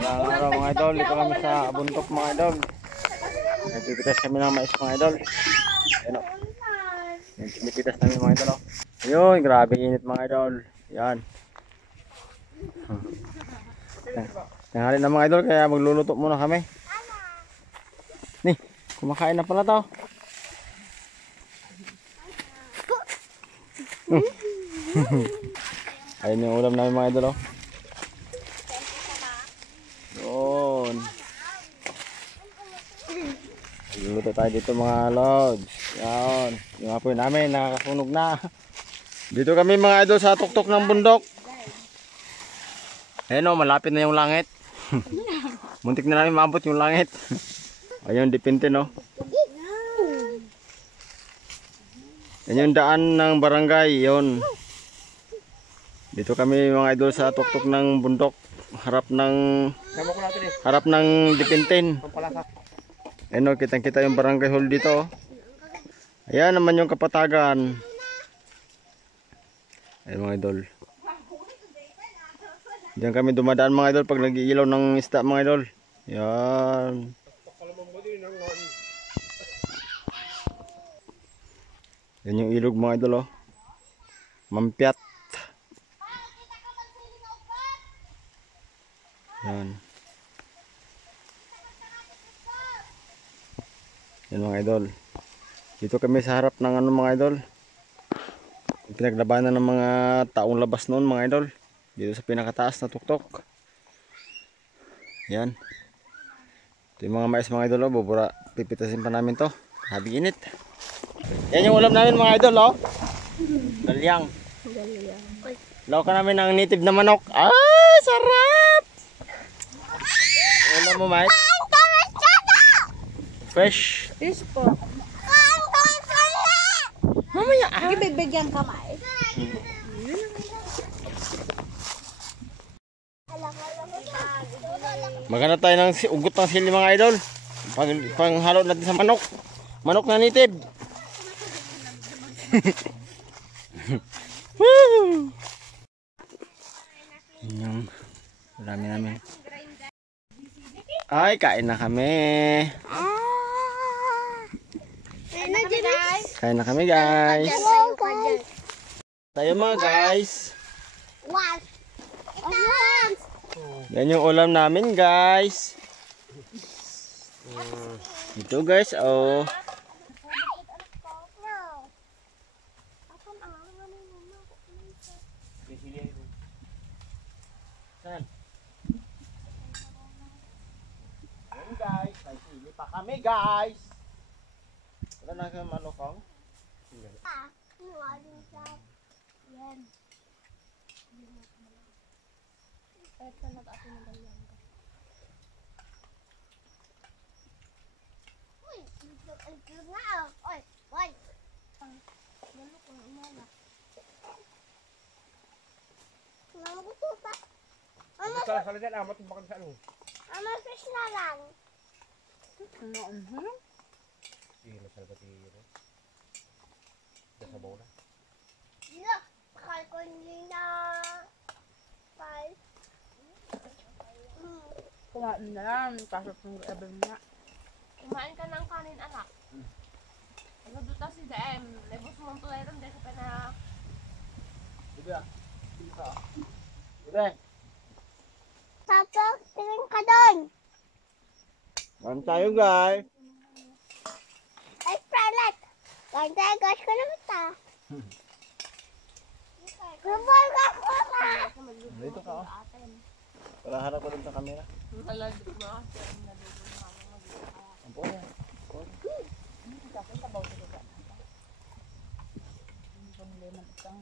Magandang araw mga idol, dito kami sa bundok mga idol. Nagpipitas kami ng mais mga idol. Ayan o. Nagpipitas namin mga idol o. Ayun, grabe init mga idol. Yan. Tanghali na mga idol, kaya magluluto muna kami. Nih, kumakain na pala to. Ayun yung ulam namin mga idol o. Yun. Luluto tayo dito mga lods. Yan. Yung apoy namin nakasunog na. Dito kami mga idol sa tuktok ng bundok. Ayun o, malapit na yung langit. Muntik na namin maabot yung langit. Ayun, dipinte no. Yan yung daan ng barangay. Yun. Dito kami mga idol sa tuktok ng bundok. Harap ng dipintin. Ayun o, kitang kita yung barangay hall dito. Ayan naman yung Kapatagan. Ayun mga idol. Diyan kami dumadaan mga idol pag nag-iilaw ng isda mga idol. Yan. Yan yung ilog mga idol oh. Mampiat. Yan. Yan mga idol. Dito kami sa harap ng ano mga idol. Pinaglabanan ng mga taong labas noon mga idol. Dito sa pinakataas na tuktok. Yan. Ito yung mga mais mga idol oh. Bubura, pipitasin pa namin to. Habing init. Yan yung ulam namin mga idol oh. Galyang. Law ka namin ng native na manok. Ah, sarap! Ulam mo mate? Fresh. Fish po. Mamaya ah. Ibibigyan kamay. Maghanap tayo ng ugot ng sili mga idol. Panghalo natin sa manok. Manok na native. Woo! Yan. Marami namin. Ay, kain na kami. Kain na kami guys. Tayo mga guys. Yan yung ulam namin guys. Ito guys oh. Yan guys, may sili pa kami guys. Wala na kang manokong. Yan. Ito na ba atin ng bayan ko? Uy, ang cute na oh. Oy, oy. Lalo ko ang umala. Nagusto pa. Salah dyan, amat yung bakal sa ano. Ama, fish na lang. Ano? Hindi masal ka tiro. Dasa bawa na. Look, bakal ko hindi na. Pal. Kumain na lang, pasok ng abel na. Kumain ka ng kanin, anak. Nagduta si DM. Lebos mong tulay rin dahil sa na... Diba? Diba? Tapos, tingin ka doon. Kain tayo guys. Ay, Pralat. Ganda, gas ko naman ta. Kubal ka ko na. Dito ka oh. Para harap ko dun sa camera. Malalagit mo kasi ang nalulong namin mag-iaya. Ang po yan. Kasi sabaw sa baba. Hindi ko niliman isang